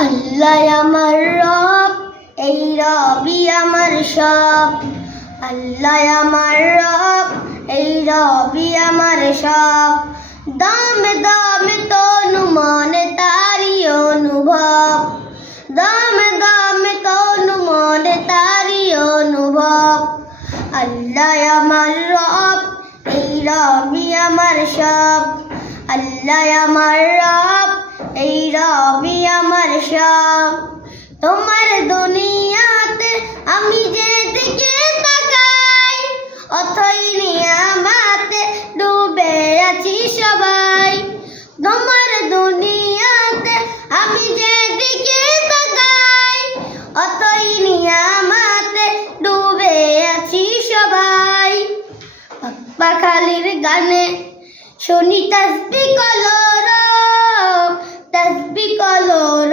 আল্লাহ আমার রব, এই রবি আমার সব। আল্লাহ আমার রব, এই রবি আমার সব। দাম দামে তনু মনে তারি অনুভব। দাম দামে তনু মনে তারি অনুভব। আল্লাহ আমার রব, এই রবি আমার সব। আল্লাহ আমার রব, এই রবি সব তোমার দুনিয়াতে আমি যেদিকে তাকাই, অথই নিয়ামাতে ডুবে আছি সবাই। তোমার দুনিয়াতে আমি যেদিকে তাকাই, অথই নিয়ামাতে ডুবে আছি সবাই। পাখালির গানে শুনি তসবি কলর তসবি কলর